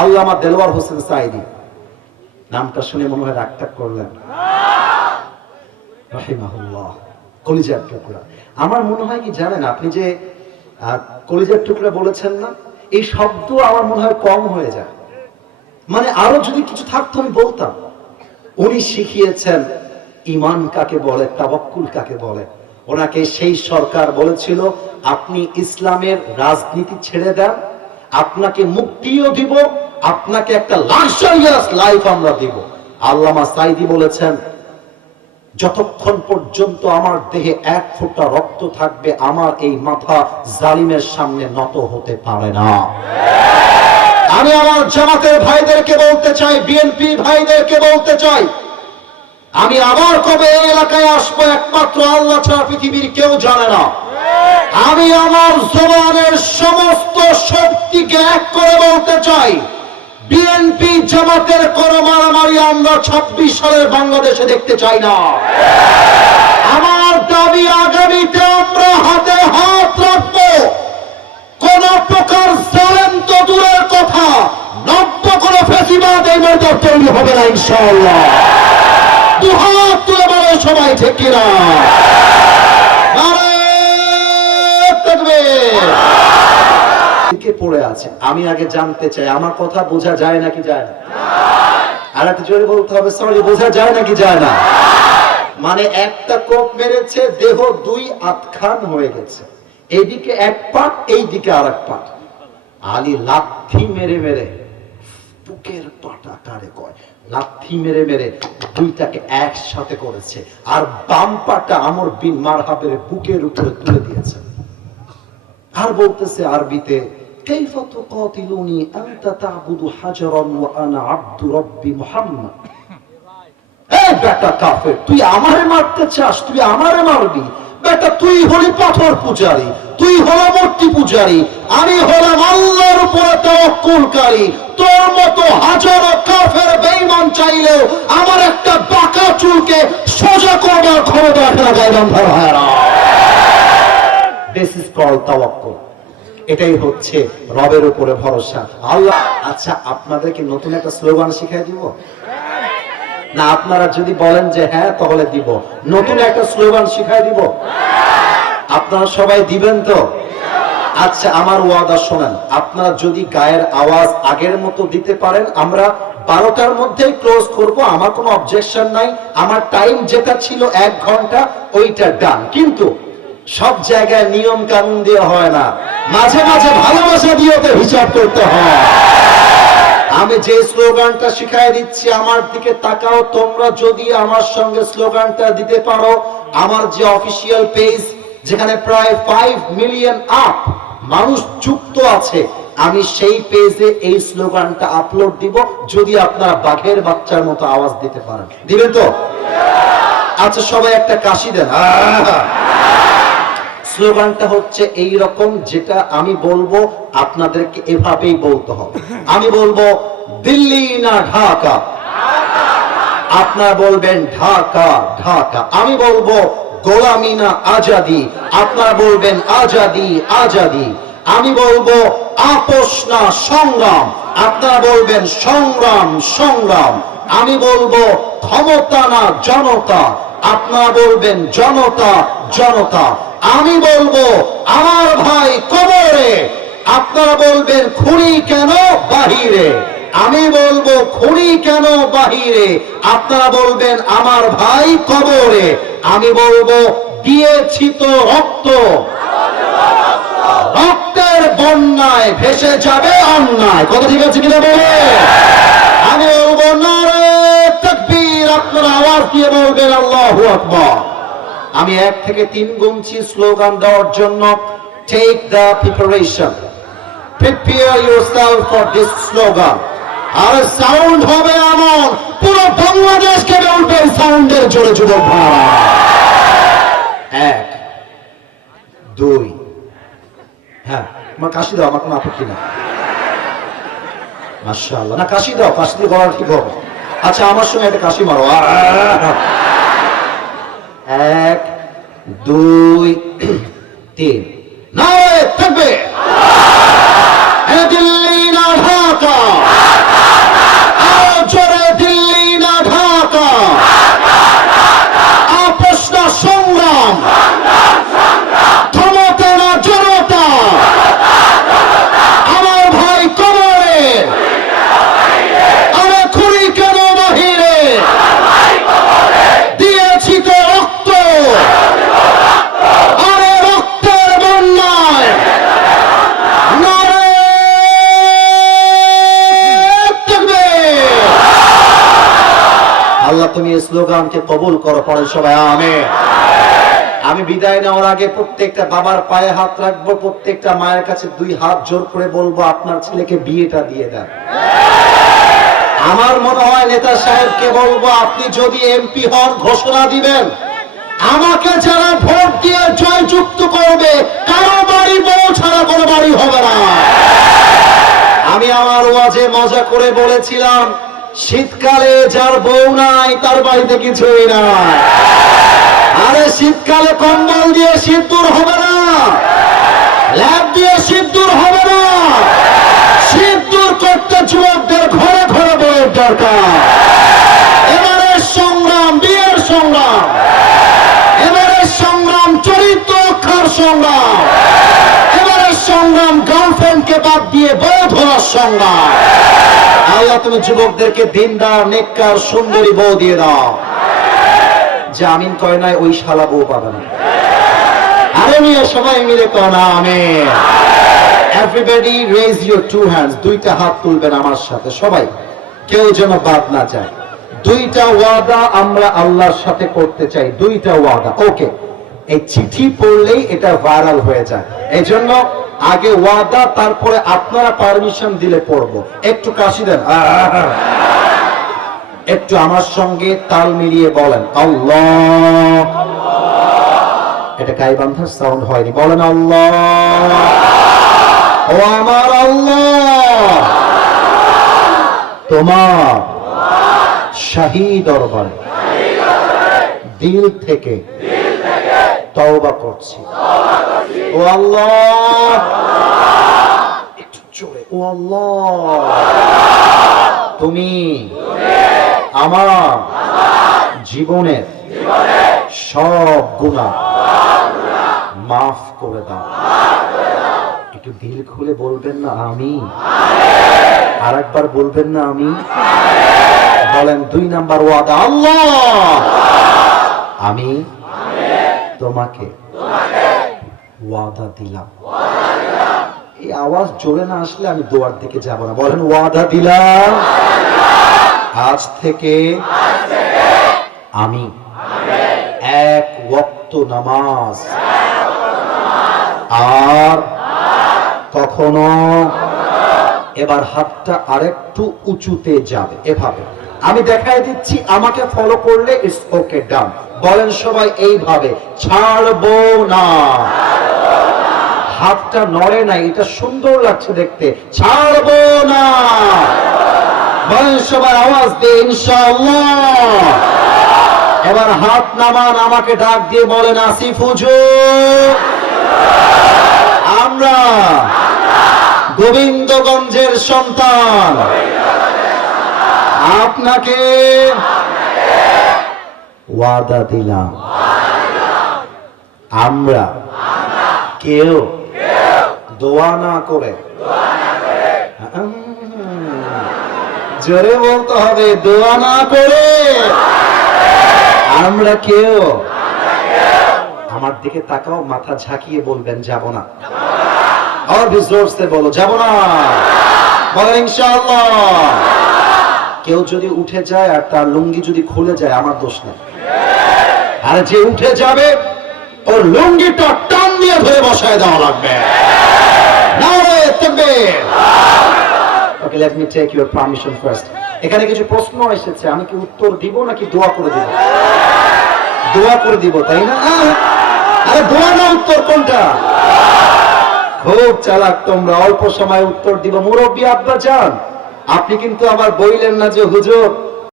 আল্লামা দেলোয়ার হোসেন সাঈদী, নামটা শুনে মনে হয় রাগটাগ করলেন, রাহিমাহুল্লাহ, কলিজার টুকরা। আমার মনে হয় কি জানেন, আপনি যে কলিজার টুকরা বলেছেন না, এই শব্দ আমার মনে হয় কম হয়ে যায়, মানে আরো যদি কিছু থাকতো আমি বলতাম। উনি শিখিয়েছেন ঈমান কাকে বলে, তাওয়াক্কুল কাকে বলে। ওনাকে সেই সরকার বলেছিল, আপনি ইসলামের রাজনীতি ছেড়ে দেন, আপনাকে মুক্তিও দিব, আপনাকে একটা লাক্সারিয়াস লাইফ আমরা দিব। আল্লামা সাঈদী বলেছেন, যতক্ষণ পর্যন্ত আমার দেহে এক ফোঁটা রক্ত থাকবে, আমার এই মাথা জালিমের সামনে নত হতে পারে না। আমি আমার জামাতের ভাইদেরকে বলতে চাই, বিএনপি ভাইদেরকে বলতে চাই, আমি আবার কবে এই এলাকায় আসবো একমাত্র আল্লাহ ছাড়া পৃথিবীর কেউ জানে না। আমি আমার জবানের সমস্ত শক্তিকে এক করে বলতে চাই, বিএনপি জামাতের কোন মারামারি আমরা 26 সালের বাংলাদেশে দেখতে চাই না। আমার দাবি, আগামীতে আমরা হাতে হাত রাখবো, কোন প্রকার জালেম তো দূরের কথা, নব্য কোন ফ্যাসিবাদ এই মধ্যে তৈরি হবে না ইনশাআল্লাহ। দুহাত তুলে বলে সবাই, ঠিক কিনা? পড়ে আছে। আমি আগে জানতে চাই, আমার কথা বোঝা যায় নাকি যায় না? আর একটা জোরে বলতে হবে, সরি, বোঝা যায় নাকি যায় না? মানে একটা কোপ মেরেছে, দেহ 2 আধখান হয়ে গেছে, এইদিকে এক পাট, এইদিকে আর এক পাট। আলী লাথি মেরে মেরে, বুকের পাটা কারে কয়, লাথি মেরে মেরে দুইটাকে একসাথে করেছে, আর বাম পাটা আমর বিন মারহাবের বুকের উপরে তুলে দিয়েছে। আর বলতেছে আরবিতে, কাইফা তুকাতিলুনি আনতা তা'বুদু হাজারান ওয়া আনা আবদু রাব্বি মুহাম্মদ। এই বেটা কাফের, তুই আমারে মারতে চাস, তুই আমারে মারবি? বেটা তুই হলি পাথর পূজারী, তুই হলো মূর্তি পূজারী, আমি হলাম আল্লাহর উপরে তাওয়াক্কুলকারী। তোর মতো হাজারো কাফের বেঈমান চাইলেও আমার একটা বাঁকা চুলকে সোজা করবার ক্ষমতা রাখে না। গায়বান ভাইরা, দিস ইজ কল্ড তাওয়াক্কুল। এটাই হচ্ছে রবের উপরে ভরসা, আল্লাহ। আচ্ছা, আপনাদেরকে নতুন একটা স্লোগান শিখাই দিব না? আপনারা যদি বলেন যে হ্যাঁ, তাহলে দিব। নতুন একটা স্লোগান শিখাই দিব, আপনারা সবাই দিবেন তো? আচ্ছা, আমার ওয়াদা শোনেন, আপনারা যদি গায়ের আওয়াজ আগের মতো দিতে পারেন, আমরা 12টার মধ্যেই ক্লোজ করব, আমার কোনো অবজেকশন নাই। আমার টাইম যেটা ছিল 1 ঘন্টা, ওইটা ডান। কিন্তু সব জায়গায় নিয়ম কানুন দিয়ে হয় না, মাঝে মাঝে ভালোবাসা দিয়ে তো হিসাব করতে হয়। আমি যে স্লোগানটা শিখাই দিচ্ছি, আমার দিকে তাকাও। তোমরা যদি আমার সঙ্গে স্লোগানটা দিতে পারো, আমার যে অফিসিয়াল পেজ, যেখানে প্রায় 5 মিলিয়ন আপ মানুষ যুক্ত আছে, আমি সেই পেজে এই স্লোগানটা আপলোড দিব, যদি আপনারা বাঘের বাচ্চার মতো আওয়াজ দিতে পারেন। দিবেন তো? আচ্ছা, সবাই একটা কাশি দেন। স্লোগানটা হচ্ছে এই রকম, যেটা আমি বলবো আপনাদেরকে এভাবেই বলতে হবে। আমি বলবো দিল্লি না ঢাকা, আপনারা বলবেন ঢাকা ঢাকা। আমি বলবো গোলামি না আজাদি, আপনারা বলবেন আজাদি আজাদি। আমি বলবো আপোষ না সংগ্রাম, আপনারা বলবেন সংগ্রাম সংগ্রাম। আমি বলবো ক্ষমতা না জনতা, আপনারা বলবেন জনতা জনতা। আমি বলবো আমার ভাই কবরে, আপনারা বলবেন খুনি কেন বাহিরে। আমি বলবো খুনি কেন বাহিরে, আপনারা বলবেন আমার ভাই কবরে। আমি বলবো দিয়েছি তো রক্ত, রক্তের বন্যায় ভেসে যাবে অন্যায়। কথা ঠিক আছে কিনা বলে? আমি বলবো নারে তাকবীর, আপনারা আওয়াজ দিয়ে বলবেন আল্লাহু আকবার। আমি 1 থেকে 3 গুনছি স্লোগান দেওয়ার জন্য। Take the preparation, prepare yourself for this slogan. আর সাউন্ড হবে এমন, পুরো বাংলাদেশ কেঁপে উঠবে সাউন্ডের জোরে। যুবক ভাই, 1 2, হ্যাঁ, আমার কাশি দাও, আমার কোনো আপত্তি না। মাশাআল্লাহ, না কাশি দাও, কাশি দিয়ে বলা ঠিক হবে। আচ্ছা, আমার সঙ্গে একটা কাশি মারো। 1 2 3, নারে তাকবীর। দিল্লি না ঢাকা। তুমি এই স্লোগানকে কবুল করো, পড়েন সবাই আমিন। আমি বিদায় নেওয়ার আগে প্রত্যেকটা বাবার পায়ে হাত রাখবো, প্রত্যেকটা মায়ের কাছে 2 হাত জোর করে বলবো আপনার ছেলেকে বিয়েটা দিয়ে দেন। আমার মনে হয় নেতা সাহেবকে বলবো আপনি যদি এমপি হন ঘোষণা দিবেন, আমাকে যারা ভোট দিয়ে জয়যুক্ত করবে কারো বাড়ি বউ ছাড়া কোনো বাড়ি হবে না। আমি আমার ওয়াজে মজা করে বলেছিলাম শীতকালে যার বউ নাই তার বাড়িতে কিছুই নাই। আরে শীতকালে কম্বল দিয়ে শীত দূর হবে না, ল্যাব দিয়ে শীত দূর হবে না। শীত দূর করতে যুবকদের ঘরে ঘরে বউয়ের দরকার। এবারের সংগ্রাম বিয়ের সংগ্রাম, এবারের সংগ্রাম চরিত্র রক্ষার সংগ্রাম, এবারের সংগ্রাম গার্লফ্রেন্ডকে বাদ দিয়ে বউ ধরার সংগ্রাম। আল্লাহ তুমি যুবকদেরকে দিনদার নেককার সুন্দরী বউ দিয়ে দাও। যে আমিন কয় নাই ওই শালা বউ পাবে না। আরে মিয়া সবাই মিলে কয় না আমিন। এভরিবডি রেজ ইউর 2 হ্যান্ডস, 2টা হাত তুলবেন আমার সাথে সবাই, কেউ যেন বাদ না যায়। 2টা ওয়াদা আমরা আল্লাহর সাথে করতে চাই, 2টা ওয়াদা। ওকে, এই চিঠি পড়লেই এটা ভাইরাল হয়ে যায়, এই জন্য আগে ওয়াদা, তারপরে আপনারা পারমিশন দিলে পড়বো। একটু কাশি দেন, একটু আমার সঙ্গে তাল মিলিয়ে বলেন আল্লাহ। এটা গাইবান্ধার সাউন্ড হয়নি, বলেন আল্লাহ। ও আমার আল্লাহ, তোমার শাহী দরবারে দিল থেকে তওবা করছি। ও আল্লাহ, একটু জোরে, ও আল্লাহ, তুমি আমার জীবনের সব গুনাহ মাফ করে দাও। একটু দিল খুলে বলবেন না আমি? আর একবার বলবেন না আমি? বলেন 2 নাম্বার ওয়াদা, আল্লাহ আমি তোমাকে ওয়াদা দিলাম। এই আওয়াজ জোরে না আসলে আমি দোয়ার দিকে যাব না। বলেন ওয়াদা দিলাম আজ থেকে আমি 1 ওয়াক্ত নামাজ আর কখনো, এবার হাতটা আরেকটু উঁচুতে যাবে, এভাবে আমি দেখাই দিচ্ছি, আমাকে ফলো করলে ইটস ওকে ডান। বলেন সবাই এইভাবে, ছাড়বো না। হাতটা নড়ে নাই, এটা সুন্দর লাগছে দেখতে, ছাড়বো না। বলেন সবাই আওয়াজ দিয়ে ইনশাআল্লাহ। এবার হাত নামান, আমাকে ডাক দিয়ে বলেন আসিফ হুজুর, আমরা গোবিন্দগঞ্জের সন্তান, আপনাকে ওয়াদা দিলাম আমরা কেউ দোয়া না করে, জোরে বলতে হবে, দোয়া না করে আমরা কেউ, আমার দিকে তাকাও, মাথা ঝাঁকিয়ে বলবেন যাব না। আর জোর সে বলো যাব না। বলেন ইনশাআল্লাহ। কেউ যদি উঠে যায় আর তার লুঙ্গি যদি খুলে যায় আমার দোষ নেই, আর যে উঠে যাবে ওর লুঙ্গিটা টান দিয়ে ধরে বসায় দেওয়া লাগবে। নারে তাকবীর। Okay, let me take your permission first. এখানে কিছু প্রশ্ন এসেছে, আমি কি উত্তর দিব নাকি দোয়া করে দিব? দোয়া করে দিব, তাই না? আরে দোয়া না উত্তর কোনটা? খুব চালাক তোমরা, অল্প সময় উত্তর দিব। মুরব্বী আব্বা জান, আপনি কিন্তু আবার বললেন না যে হুজুর